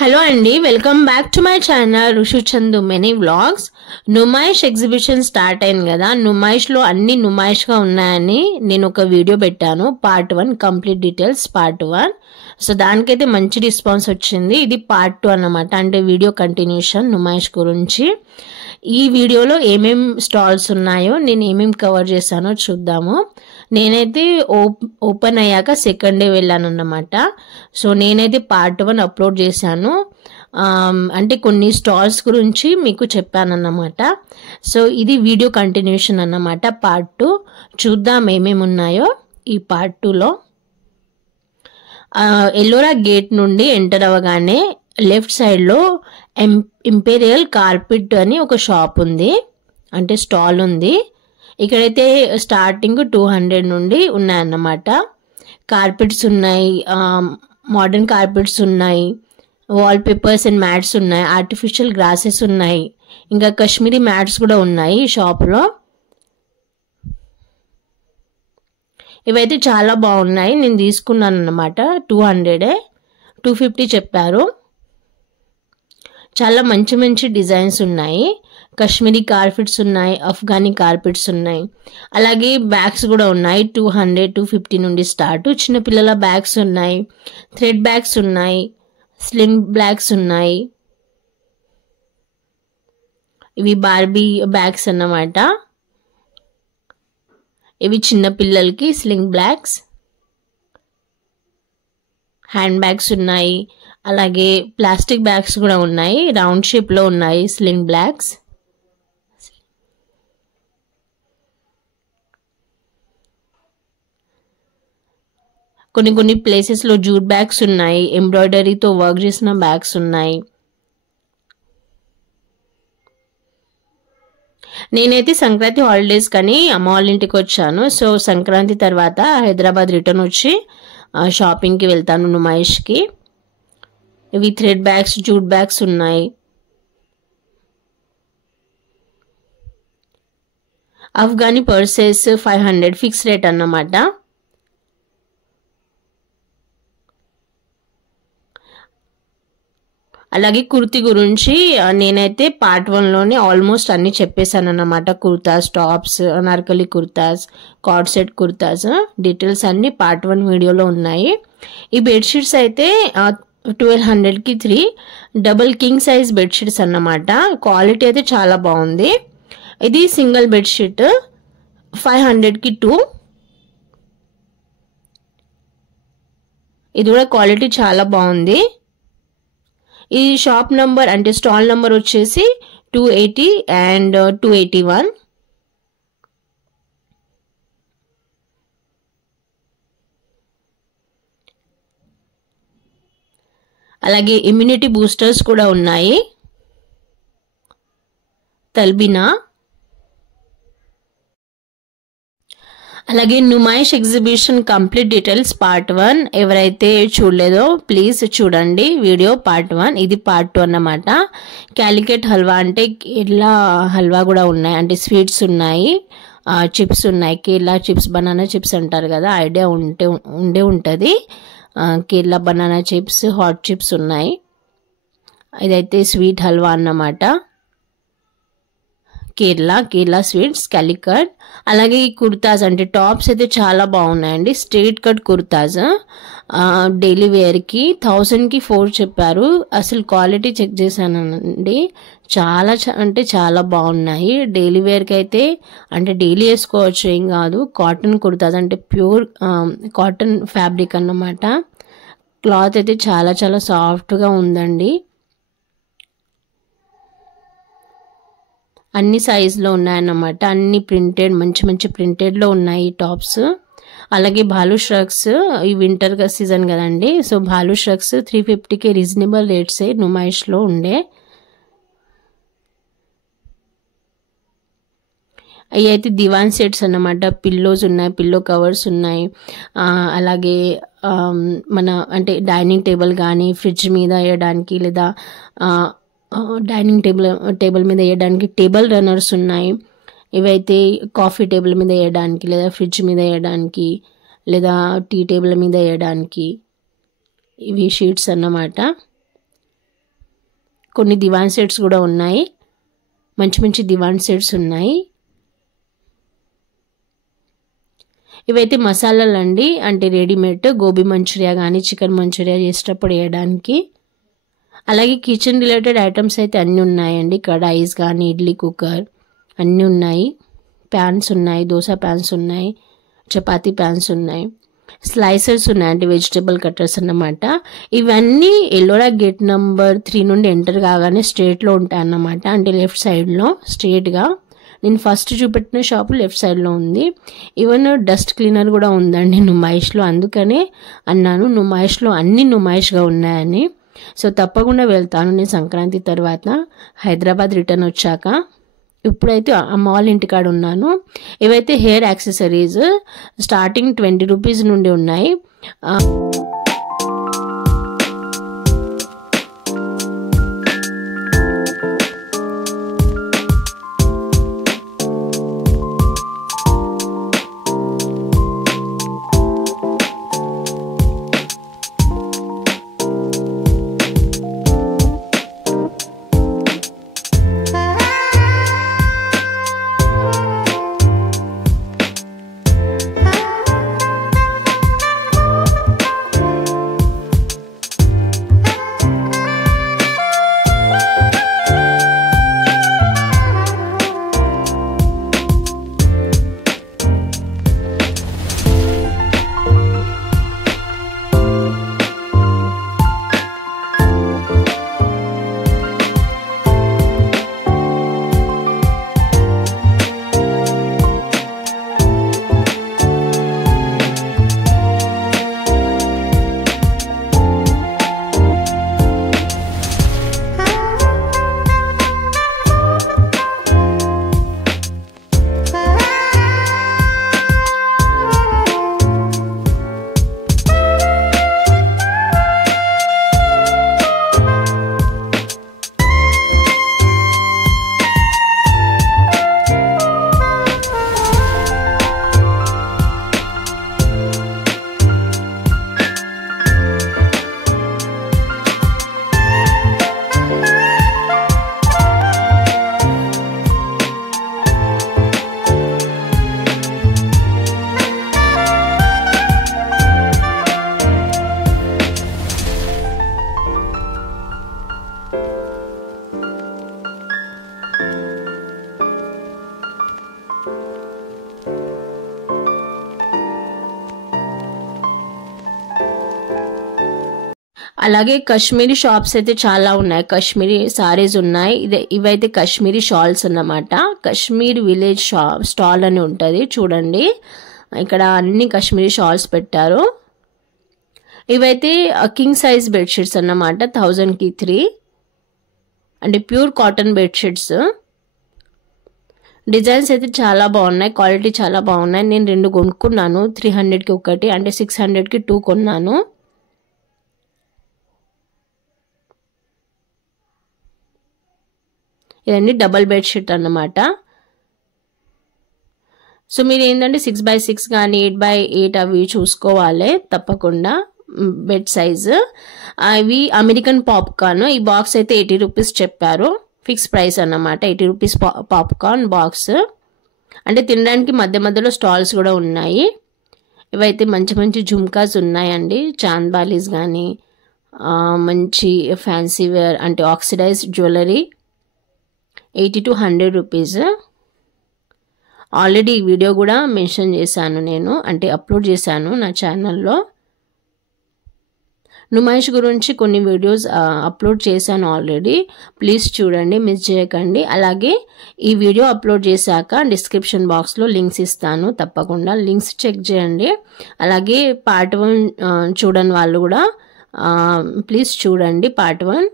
Hello అండి, welcome back to my channel Rushu Chandu many vlogs. Numaish exhibition start అయింది కదా. నుమాయిష్లో అన్ని నుమాయిష్గా ఉన్నాయని నేను ఒక వీడియో పెట్టాను. Part 1 complete details part 1. So దానికైతే మంచి రెస్పాన్స్ వచ్చింది. ఇది పార్ట్ 2 అన్నమాట, అంటే వీడియో కంటిన్యూషన్ నుమాయిష్ గురించి. ఈ వీడియోలో ఏమేం స్టాల్స్ ఉన్నాయో, నేను ఏమేమి కవర్ చేశానో చూద్దాము. నేనైతే ఓపెన్ అయ్యాక సెకండ్ డే వెళ్ళాను అన్నమాట. సో నేనైతే పార్ట్ 1 అప్లోడ్ చేశాను, అంటే కొన్ని స్టాల్స్ గురించి మీకు చెప్పానన్నమాట. సో ఇది వీడియో కంటిన్యూషన్ అన్నమాట, పార్ట్ 2. చూద్దాం ఏమేమి ఉన్నాయో ఈ పార్ట్ 2లో. ఎల్లోరా గేట్ నుండి ఎంటర్ అవ్వగానే లెఫ్ట్ సైడ్లో ఇంపీరియల్ కార్పెట్ అని ఒక షాప్ ఉంది, అంటే స్టాల్ ఉంది. ఇక్కడైతే స్టార్టింగ్ 200 నుండి ఉన్నాయన్నమాట. కార్పెట్స్ ఉన్నాయి, మోడర్న్ కార్పెట్స్ ఉన్నాయి, వాల్ పేపర్స్ అండ్ మ్యాట్స్ ఉన్నాయి, ఆర్టిఫిషియల్ గ్రాసెస్ ఉన్నాయి, ఇంకా కాశ్మీరీ మ్యాట్స్ కూడా ఉన్నాయి ఈ షాప్లో. ఇవైతే చాలా బాగున్నాయి, నేను తీసుకున్నాను అన్నమాట. 200, 250 చెప్పారు. చాలా మంచి మంచి డిజైన్స్ ఉన్నాయి. కాశ్మీరీ కార్పెట్స్ ఉన్నాయి, అఫ్ఘానీ కార్పెట్స్ ఉన్నాయి, అలాగే బ్యాగ్స్ కూడా ఉన్నాయి. 200, 250 నుండి స్టార్ట్. చిన్నపిల్లల బ్యాగ్స్ ఉన్నాయి, థ్రెడ్ బ్యాగ్స్ ఉన్నాయి, స్లింగ్ బ్యాగ్స్ ఉన్నాయి. ఇవి బార్బీ బ్యాగ్స్ అన్నమాట. ఇవి చిన్నపిల్లలకి స్లింగ్ బ్యాగ్స్. హ్యాండ్ బ్యాగ్స్ ఉన్నాయి, అలాగే ప్లాస్టిక్ బ్యాగ్స్ కూడా ఉన్నాయి, రౌండ్ షేప్లో ఉన్నాయి స్లింగ్ బ్యాగ్స్. కొన్ని ప్లేసెస్లో జూట్ బ్యాగ్స్ ఉన్నాయి, ఎంబ్రాయిడరీతో వర్క్ చేసిన బ్యాగ్స్ ఉన్నాయి. నేనైతే సంక్రాంతి హాలిడేస్ కానీ అమ్మ వాళ్ళ ఇంటికి వచ్చాను. సో సంక్రాంతి తర్వాత హైదరాబాద్ రిటర్న్ వచ్చి షాపింగ్కి వెళ్తాను నుమాయిష్కి. ఇవి థ్రెడ్ బ్యాగ్స్, జూట్ బ్యాగ్స్ ఉన్నాయి. అఫ్ఘానీ పర్సెస్ 500 ఫిక్స్ రేట్ అన్నమాట. అలాగే కుర్తీ గురించి నేనైతే పార్ట్ 1లోనే ఆల్మోస్ట్ అన్ని చెప్పేశాను అన్నమాట. Kurtas, tops, Anarkali kurtas, card set kurtas details అన్ని పార్ట్ 1 వీడియోలో ఉన్నాయి. ఈ బెడ్షీట్స్ అయితే 1200కి 3 డబుల్ కింగ్ సైజ్ బెడ్షీట్స్ అన్నమాట. క్వాలిటీ అయితే చాలా బాగుంది. ఇది సింగిల్ బెడ్షీట్ 500కి 2. ఇది కూడా క్వాలిటీ చాలా బాగుంది. ఈ షాప్ నంబర్ అంటే స్టాల్ నంబర్ వచ్చేసి 280 అండ్ 281. అలాగే ఇమ్యూనిటీ బూస్టర్స్ కూడా ఉన్నాయి. తల్బినా. అలాగే Numaish exhibition complete details part 1 ఎవరైతే చూడలేదో ప్లీజ్ చూడండి వీడియో పార్ట్ 1. ఇది పార్ట్ 2 అన్నమాట. క్యాలికట్ హల్వా అంటే కేరళ హల్వా కూడా ఉన్నాయి, అంటే స్వీట్స్ ఉన్నాయి, చిప్స్ ఉన్నాయి. కేరళ చిప్స్, బనానా చిప్స్ అంటారు కదా, ఐడియా ఉండే ఉంటుంది. Kerala banana chips, hot chips ఉన్నాయి. ఇదైతే స్వీట్ హల్వా అన్నమాట. కేరళ స్వీట్స్, క్యాలికట్. అలాగే ఈ కుర్తాస్ అంటే టాప్స్ అయితే చాలా బాగున్నాయండి. స్ట్రైట్ కట్ కుర్తాస్ డైలీ వేర్కి 1000కి 4 చెప్పారు. అసలు క్వాలిటీ చెక్ చేశానండి, చాలా అంటే చాలా బాగున్నాయి. డైలీ వేర్కి అయితే అంటే డైలీ వేసుకోవచ్చు, ఏం కాదు. కాటన్ కుర్తాస్ అంటే ప్యూర్ కాటన్ ఫ్యాబ్రిక్ అన్నమాట. క్లాత్ అయితే చాలా చాలా సాఫ్ట్గా ఉందండి. అన్ని సైజులో ఉన్నాయన్నమాట. అన్ని ప్రింటెడ్, మంచి మంచి ప్రింటెడ్లో ఉన్నాయి టాప్స్. అలాగే భాలు షర్ట్స్, ఈ వింటర్ సీజన్ కదండి. సో భాలు షర్ట్స్ 350కి రీజనబుల్ రేట్సే నుమాయిష్లో ఉండే. అవి అయితే దివాన్ సెట్స్ అన్నమాట. పిల్లోస్ ఉన్నాయి, పిల్లో కవర్స్ ఉన్నాయి. అలాగే మన అంటే డైనింగ్ టేబుల్ కానీ ఫ్రిడ్జ్ మీద వేయడానికి, లేదా డైనింగ్ టేబుల్ మీద వేయడానికి టేబుల్ రన్నర్స్ ఉన్నాయి. ఇవైతే కాఫీ టేబుల్ మీద వేయడానికి, లేదా ఫ్రిడ్జ్ మీద వేయడానికి, లేదా టీ టేబుల్ మీద వేయడానికి ఇవి షీట్స్ అన్నమాట. కొన్ని దివాన్ సెట్స్ కూడా ఉన్నాయి, మంచి మంచి దివాన్ సెట్స్ ఉన్నాయి. ఇవైతే మసాలాలు అండి, అంటే రెడీమేడ్ గోబీ మంచూరియా కానీ చికెన్ మంచూరియా చేసేటప్పుడు వేయడానికి. అలాగే కిచెన్ రిలేటెడ్ ఐటమ్స్ అయితే అన్నీ ఉన్నాయండి. కడాయిస్ కానీ ఇడ్లీ కుక్కర్ అన్నీ ఉన్నాయి. ప్యాన్స్ ఉన్నాయి, దోశ ప్యాన్స్ ఉన్నాయి, చపాతీ ప్యాన్స్ ఉన్నాయి, స్లైసర్స్ ఉన్నాయి అంటే వెజిటబుల్ కట్టర్స్ అన్నమాట. ఇవన్నీ ఎల్లోరా గేట్ నెంబర్ 3 నుండి ఎంటర్ కాగానే స్ట్రేట్లో ఉంటాయి అన్నమాట, అంటే లెఫ్ట్ సైడ్లో స్ట్రేట్గా. నేను ఫస్ట్ చూపెట్టిన షాపు లెఫ్ట్ సైడ్లో ఉంది. ఈవెన్ డస్ట్ క్లీనర్ కూడా ఉందండి నుమాయిష్లో, అందుకనే అన్నాను నుమాయిష్లో అన్ని నుమాయిష్గా ఉన్నాయని. సో తప్పకుండా వెళ్తాను నేను సంక్రాంతి తర్వాత, హైదరాబాద్ రిటర్న్ వచ్చాక. ఇప్పుడైతే అమ్మ వాళ్ళ ఇంటికాడ ఉన్నాను. ఇవైతే హెయిర్ యాక్సెసరీస్ స్టార్టింగ్ 20 రూపీస్ నుండి ఉన్నాయి. అలాగే కాశ్మీరీ షాప్స్ అయితే చాలా ఉన్నాయి, కాశ్మీరీ సారీస్ ఉన్నాయి. ఇవైతే కాశ్మీరీ షాల్స్ అన్నమాట. కాశ్మీర్ విలేజ్ స్టాల్ అని ఉంటుంది చూడండి, ఇక్కడ అన్ని కాశ్మీరీ షాల్స్ పెట్టారు. ఇవైతే కింగ్ సైజ్ బెడ్షీట్స్ అన్నమాట, 1000కి 3, అంటే ప్యూర్ కాటన్ బెడ్షీట్స్. డిజైన్స్ అయితే చాలా బాగున్నాయి, క్వాలిటీ చాలా బాగున్నాయి. నేను 2 కొనుక్కున్నాను, 300కి ఒకటి, అంటే 600కి 2 కొన్నాను. ఇవన్నీ డబల్ బెడ్షీట్ అన్నమాట. సో మీరు ఏంటంటే 6x6 కానీ 8x8 అవి చూసుకోవాలి తప్పకుండా. బెడ్ సైజు అవి అమెరికన్ పాప్కార్న్. ఈ బాక్స్ అయితే 80 రూపీస్ చెప్పారు, ఫిక్స్ ప్రైస్ అన్నమాట. 80 రూపీస్ పాప్కార్న్ బాక్స్. అంటే తినడానికి మధ్య మధ్యలో స్టాల్స్ కూడా ఉన్నాయి. ఇవైతే మంచి మంచి జుమ్కాస్ ఉన్నాయండి, చాంద్బాలీస్ కానీ మంచి ఫ్యాన్సీ వేర్ అంటే oxidised jewellery 80 to 100 rupees. Already ఈ వీడియో కూడా మెన్షన్ చేశాను నేను, అంటే అప్లోడ్ చేశాను నా ఛానల్లో. నుమాయిష్ గురించి కొన్ని వీడియోస్ అప్లోడ్ చేశాను ఆల్రెడీ, ప్లీజ్ చూడండి, మిస్ చేయకండి. అలాగే ఈ వీడియో అప్లోడ్ చేశాక డిస్క్రిప్షన్ బాక్స్లో లింక్స్ ఇస్తాను, తప్పకుండా లింక్స్ చెక్ చేయండి. అలాగే పార్ట్ 1 చూడని వాళ్ళు కూడా ప్లీజ్ చూడండి పార్ట్ 1.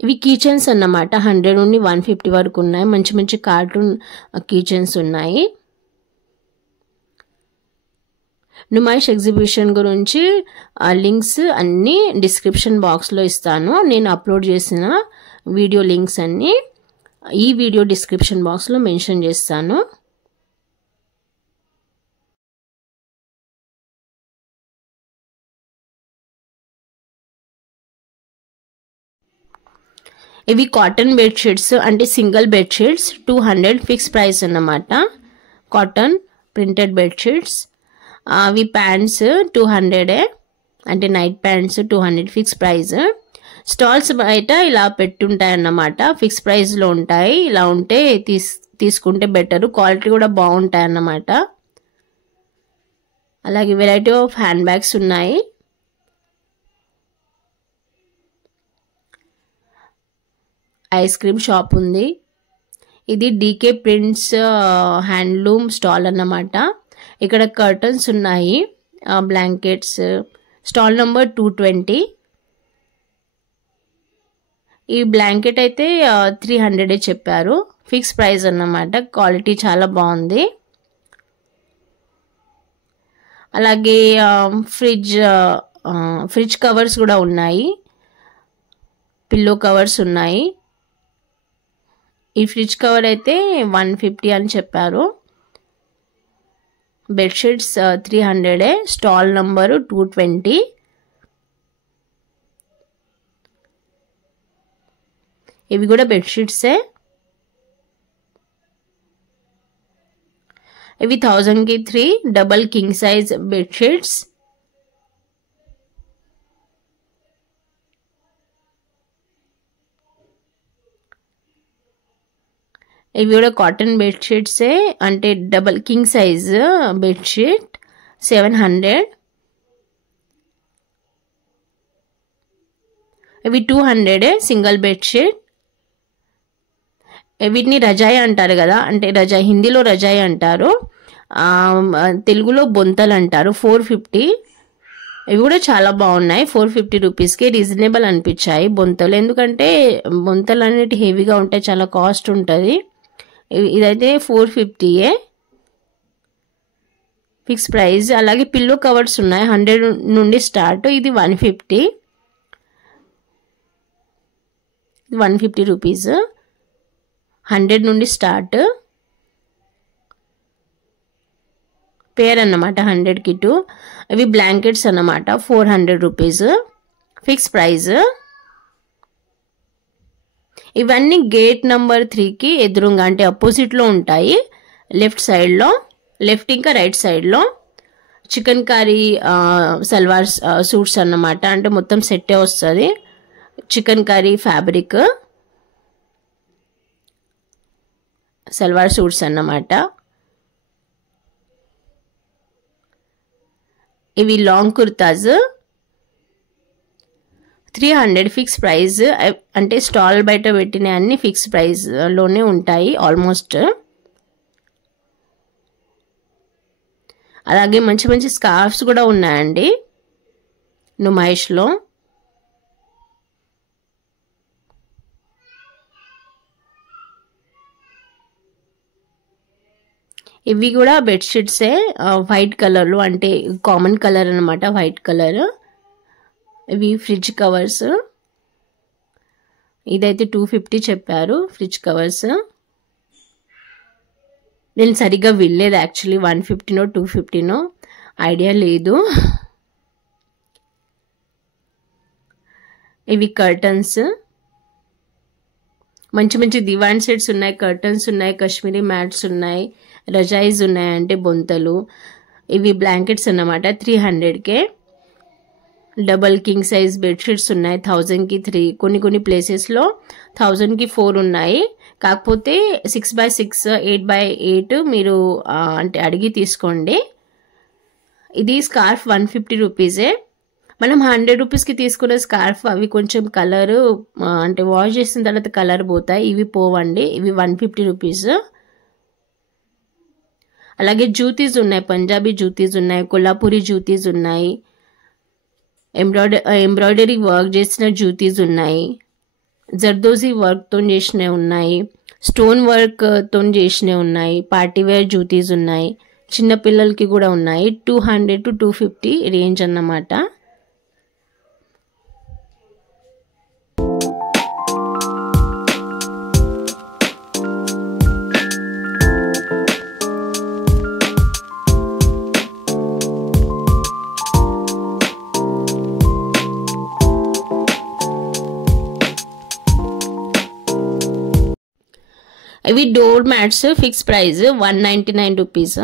ఇవి కీచెన్స్ అన్నమాట, 100 నుండి 150 వరకు ఉన్నాయి. మంచి మంచి కార్టూన్ కీచెన్స్ ఉన్నాయి. నుమాయిష్ ఎగ్జిబిషన్ గురించి లింక్స్ అన్నీ డిస్క్రిప్షన్ బాక్స్లో ఇస్తాను. నేను అప్లోడ్ చేసిన వీడియో లింక్స్ అన్నీ ఈ వీడియో డిస్క్రిప్షన్ బాక్స్లో మెన్షన్ చేస్తాను. ఇవి కాటన్ బెడ్షీట్స్ అంటే సింగిల్ బెడ్షీట్స్ 200 ఫిక్స్ ప్రైస్ అన్నమాట. Cotton printed bedsheets. అవి ప్యాంట్స్ 200 అంటే night pants 200 fix price. Stalls బయట ఇలా పెట్టుంటాయి అన్నమాట, ఫిక్స్ ప్రైస్లో ఉంటాయి. ఇలా ఉంటే తీసుకుంటే బెటర్, క్వాలిటీ కూడా బాగుంటాయి అన్నమాట. అలాగే వెరైటీ ఆఫ్ హ్యాండ్ బ్యాగ్స్ ఉన్నాయి. ఐస్ క్రీమ్ షాప్ ఉంది. ఇది డీకే ప్రింట్స్ హ్యాండ్లూమ్ స్టాల్ అన్నమాట. ఇక్కడ కర్టన్స్ ఉన్నాయి, బ్లాంకెట్స్. Stall number 220. ఈ బ్లాంకెట్ అయితే 300 చెప్పారు, ఫిక్స్ ప్రైస్ అన్నమాట. క్వాలిటీ చాలా బాగుంది. అలాగే ఫ్రిడ్జ్ కవర్స్ కూడా ఉన్నాయి, పిల్లో కవర్స్ ఉన్నాయి. ఈ ఫ్రిడ్జ్ కవర్ అయితే 150 అని చెప్పారు. బెడ్షీట్స్ 300. Stall number 220. ఇవి కూడా బెడ్షీట్సే. ఇవి 1000కి 3 డబల్ కింగ్ సైజ్ బెడ్షీట్స్. ఇవి కూడా కాటన్ బెడ్షీట్సే అంటే డబల్ కింగ్ సైజ్ బెడ్షీట్ 700. ఇవి 200 సింగిల్ బెడ్షీట్. వీటిని రజాయి అంటారు కదా, అంటే రజాయి హిందీలో రజాయి అంటారు, తెలుగులో బొంతలు అంటారు. 450. ఇవి కూడా చాలా బాగున్నాయి. 450 రూపీస్కి రీజనబుల్ అనిపించాయి బొంతలు, ఎందుకంటే బొంతలు అనేవి హెవీగా ఉంటాయి, చాలా కాస్ట్ ఉంటుంది. ఇదైతే 450 ఫిక్స్ ప్రైస్. అలాగే పిల్లో కవర్స్ ఉన్నాయి, 100 నుండి స్టార్ట్. ఇది 150. 150 రూపీస్, 100 నుండి స్టార్ట్. పేర్ అన్నమాట, 100కి 2. ఇవి బ్లాంకెట్స్ అన్నమాట, 400 రూపీస్ ఫిక్స్ ప్రైస్. ఇవన్నీ గేట్ నంబర్ 3కి ఎదురుగా అంటే అపోజిట్లో ఉంటాయి. లెఫ్ట్ సైడ్లో, లెఫ్ట్ ఇంకా రైట్ సైడ్లో చికెన్ కర్రీ సల్వార్ సూట్స్ అన్నమాట, అంటే మొత్తం సెట్టే వస్తుంది. Chicken curry fabric salwar suits అన్నమాట. ఇవి లాంగ్ కుర్తాస్ 300 ఫిక్స్ ప్రైస్. అంటే స్టాల్ బయట పెట్టిన అన్ని ఫిక్స్ ప్రైస్లోనే ఉంటాయి ఆల్మోస్ట్. అలాగే మంచి మంచి స్కార్ఫ్స్ కూడా ఉన్నాయండి నుమాయిష్లో. ఇవి కూడా బెడ్షీట్సే, వైట్ కలర్లో, అంటే కామన్ కలర్ అనమాట, వైట్ కలర్. ఇవి ఫ్రిడ్జ్ కవర్స్. ఇదైతే 250 చెప్పారు ఫ్రిడ్జ్ కవర్స్. నేను సరిగ్గా వెళ్ళలేదు యాక్చువల్లీ, 150నో 250నో ఐడియా లేదు. ఇవి కర్టన్స్, మంచి మంచి దివాన్ సెట్స్ ఉన్నాయి, కర్టన్స్ ఉన్నాయి, కాశ్మీరీ మ్యాట్స్ ఉన్నాయి, రజాయిస్ ఉన్నాయి అంటే బొంతలు. ఇవి బ్లాంకెట్స్ అన్నమాట, 300కే. డబల్ కింగ్ సైజ్ బెడ్షీట్స్ ఉన్నాయి, 1000కి 3. కొన్ని ప్లేసెస్లో 1000కి 4 ఉన్నాయి. కాకపోతే 6x6 8x8 మీరు అంటే అడిగి తీసుకోండి. ఇది స్కార్ఫ్ 150 రూపీసే. మనం 100 రూపీస్కి తీసుకున్న స్కార్ఫ్ అవి కొంచెం కలరు అంటే వాష్ చేసిన తర్వాత కలర్ పోతాయి, ఇవి పోవండి. ఇవి 150 రూపీస్. అలాగే జూతీస్ ఉన్నాయి, పంజాబీ జూతీస్ ఉన్నాయి, కొల్లాపూరి జూతీస్ ఉన్నాయి, ఎంబ్రాయిడరీ వర్క్ చేసిన జూతీస్ ఉన్నాయి, జర్దోజీ వర్క్తో చేసినవి ఉన్నాయి, స్టోన్ వర్క్తో చేసినవి ఉన్నాయి, పార్టీవేర్ జూతీస్ ఉన్నాయి, చిన్నపిల్లలకి కూడా ఉన్నాయి. 200 to 250 రేంజ్ అన్నమాట. ఇవి door mats fix price 199 rupees.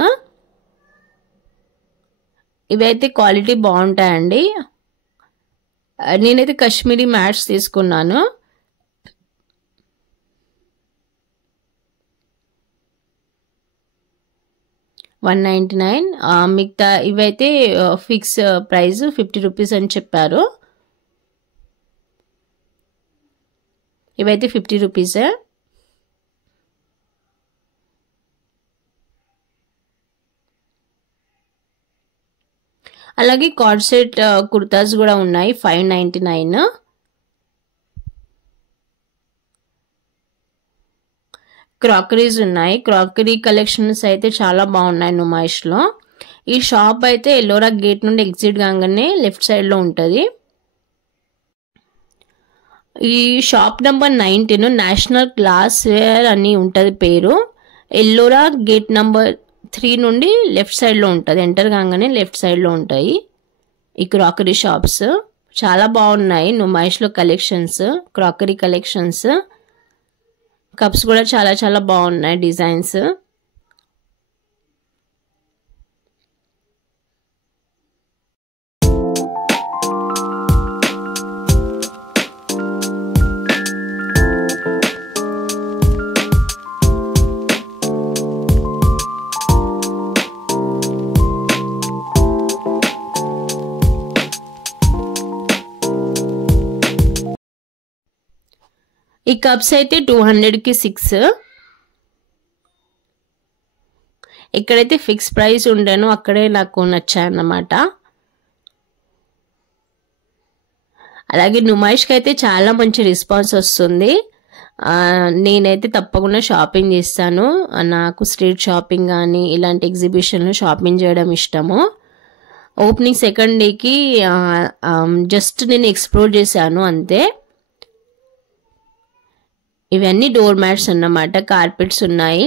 ఇవైతే క్వాలిటీ బాగుంటాయండి. నేనైతే కాశ్మీరీ మ్యాట్స్ తీసుకున్నాను. $199. మిగతా ఇవైతే ఫిక్స్ ప్రైస్ 50 రూపీస్ అని చెప్పారు. ఇవైతే 50 రూపీసే. అలాగే కార్డ్ సెట్ కుర్తాస్ కూడా ఉన్నాయి 599. క్రాకరీస్ ఉన్నాయి. క్రాకరీ కలెక్షన్స్ అయితే చాలా బాగున్నాయి నుమాయిష్లో. ఈ షాప్ అయితే ఎల్లోరా గేట్ నుండి ఎగ్జిట్ కాగానే లెఫ్ట్ సైడ్లో ఉంటుంది. ఈ shop number 19 national glassware అని ఉంటుంది పేరు. ఎల్లోరా గేట్ నెంబర్ 3 నుండి లెఫ్ట్ సైడ్లో ఉంటుంది. ఎంటర్ కాగానే లెఫ్ట్ సైడ్లో ఉంటాయి ఈ క్రాకరీ షాప్స్. చాలా బాగున్నాయి నుమాయిష్లో కలెక్షన్స్, క్రాకరీ కలెక్షన్స్. కప్స్ కూడా చాలా చాలా బాగున్నాయి డిజైన్స్. ఈ కప్స్ అయితే 200కి 6. ఎక్కడైతే ఫిక్స్ ప్రైస్ ఉండేనో అక్కడే నాకు నచ్చాయన్నమాట. అలాగే నుమాయిష్కి అయితే చాలా మంచి రెస్పాన్స్ వస్తుంది. నేనైతే తప్పకుండా షాపింగ్ చేస్తాను. నాకు స్ట్రీట్ షాపింగ్ కానీ ఇలాంటి ఎగ్జిబిషన్లో షాపింగ్ చేయడం ఇష్టము. ఓపెనింగ్ సెకండ్ డేకి జస్ట్ నేను ఎక్స్ప్లోర్ చేశాను అంతే. ఇవన్నీ డోర్ మ్యాట్స్ అన్నమాట. కార్పెట్స్ ఉన్నాయి.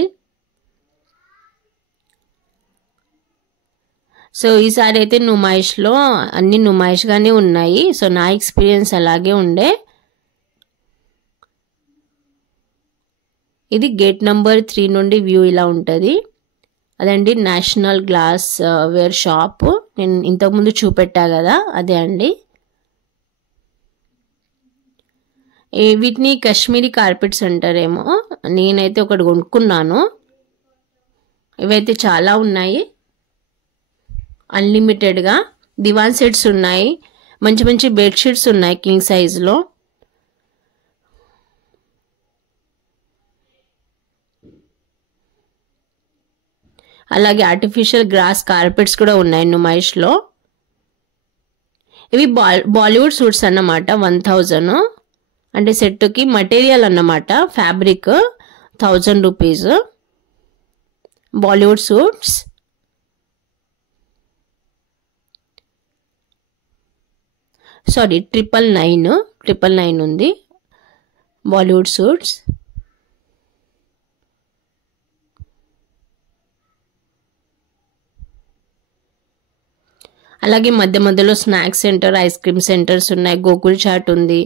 సో ఈసారి అయితే నుమాయిష్లో అన్ని నుమాయిష్గానే ఉన్నాయి. సో నా ఎక్స్పీరియన్స్ అలాగే ఉండే. ఇది గేట్ నెంబర్ 3 నుండి వ్యూ ఇలా ఉంటుంది. అదండి నేషనల్ గ్లాస్ వేర్ షాప్. నేను ఇంతకుముందు చూపెట్టా కదా, అదే అండి. వీటిని కాశ్మీరీ కార్పెట్స్ అంటారేమో. నేనైతే ఒకటి కొనుక్కున్నాను. ఇవైతే చాలా ఉన్నాయి అన్లిమిటెడ్గా. దివాన్ సెట్స్ ఉన్నాయి. మంచి మంచి బెడ్షీట్స్ ఉన్నాయి కింగ్ సైజ్లో. అలాగే ఆర్టిఫిషియల్ గ్రాస్ కార్పెట్స్ కూడా ఉన్నాయి నుమాయిష్లో. ఇవి బాలీవుడ్ సూట్స్ అన్నమాట. 1000 అంటే సెట్కి మటీరియల్ అన్నమాట. Fabric 1000 rupees. Bollywood suits. Sorry 999 ఉంది బాలీవుడ్ సూట్స్. అలాగే మధ్య మధ్యలో snacks centre, ice cream centres ఉన్నాయి. గోకుల్ చాట్ ఉంది.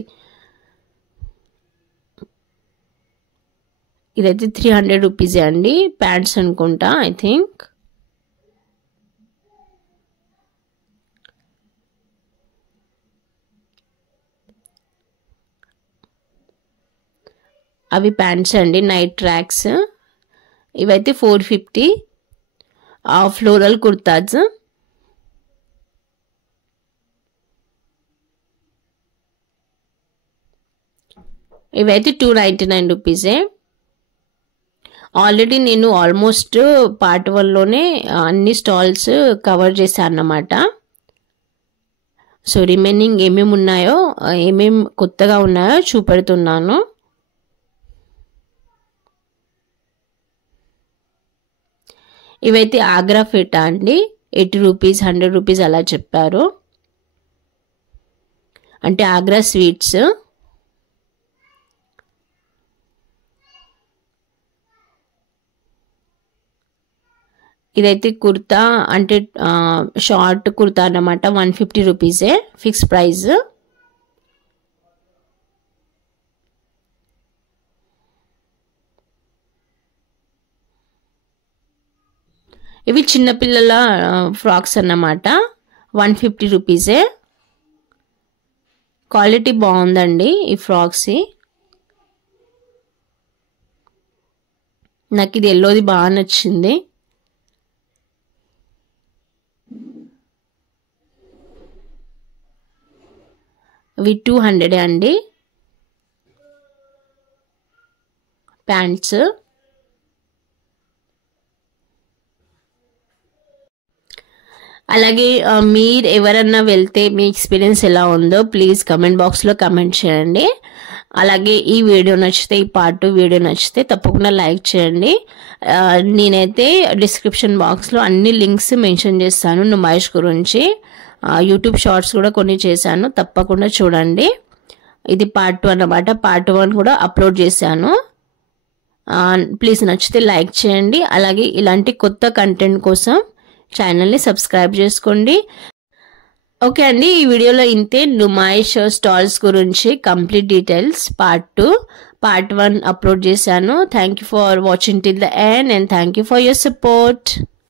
ఇదైతే 300 రూపీసే అండి. ప్యాంట్స్ అనుకుంటా ఐ థింక్. అవి ప్యాంట్స్ అండి, నైట్ ట్రాక్స్. ఇవైతే 450. ఫ్లోరల్ కుర్తాస్. ఇవైతే 299 రూపీసే. ఆల్రెడీ నేను ఆల్మోస్ట్ పార్ట్ 1లోనే అన్ని స్టాల్స్ కవర్ చేశాను అన్నమాట. సో రిమైనింగ్ ఏమేమి ఉన్నాయో, ఏమేమి కొత్తగా ఉన్నాయో చూపెడుతున్నాను. ఇవైతే ఆగ్రా ఫిట్ అండి. 80 రూపీస్, 100 రూపీస్ అలా చెప్పారు. అంటే ఆగ్రా స్వీట్స్. ఇదైతే కుర్తా, అంటే షార్ట్ కుర్తా అన్నమాట. 150 రూపీసే ఫిక్స్ ప్రైస్. ఇవి చిన్నపిల్లల ఫ్రాక్స్ అన్నమాట. 150 రూపీసే. క్వాలిటీ బాగుందండి ఈ ఫ్రాక్స్. నాకు ఇది ఎల్లోది బాగా నచ్చింది. ఇవి 200 అండి ప్యాంట్స్. అలాగే మీరు ఎవరన్నా వెళ్తే మీ ఎక్స్పీరియన్స్ ఎలా ఉందో ప్లీజ్ కమెంట్ బాక్స్లో కమెంట్ చేయండి. అలాగే ఈ వీడియో నచ్చితే, ఈ పార్ట్ 2 వీడియో నచ్చితే తప్పకుండా లైక్ చేయండి. నేనైతే డిస్క్రిప్షన్ బాక్స్లో అన్ని లింక్స్ మెన్షన్ చేస్తాను నుమాయిష్ గురించి. యూట్యూబ్ షార్ట్స్ కూడా కొన్ని చేశాను, తప్పకుండా చూడండి. ఇది పార్ట్ 2 అన్నమాట. పార్ట్ 1 కూడా అప్లోడ్ చేశాను. ప్లీజ్ నచ్చితే లైక్ చేయండి. అలాగే ఇలాంటి కొత్త కంటెంట్ కోసం ఛానల్ని సబ్స్క్రైబ్ చేసుకోండి. ఓకే అండి, ఈ వీడియోలో ఇంతే. నుమాయిష్ స్టాల్స్ గురించి complete details part 2. Part 1 upload చేశాను. Thank you for watching till the end and thank you for your support.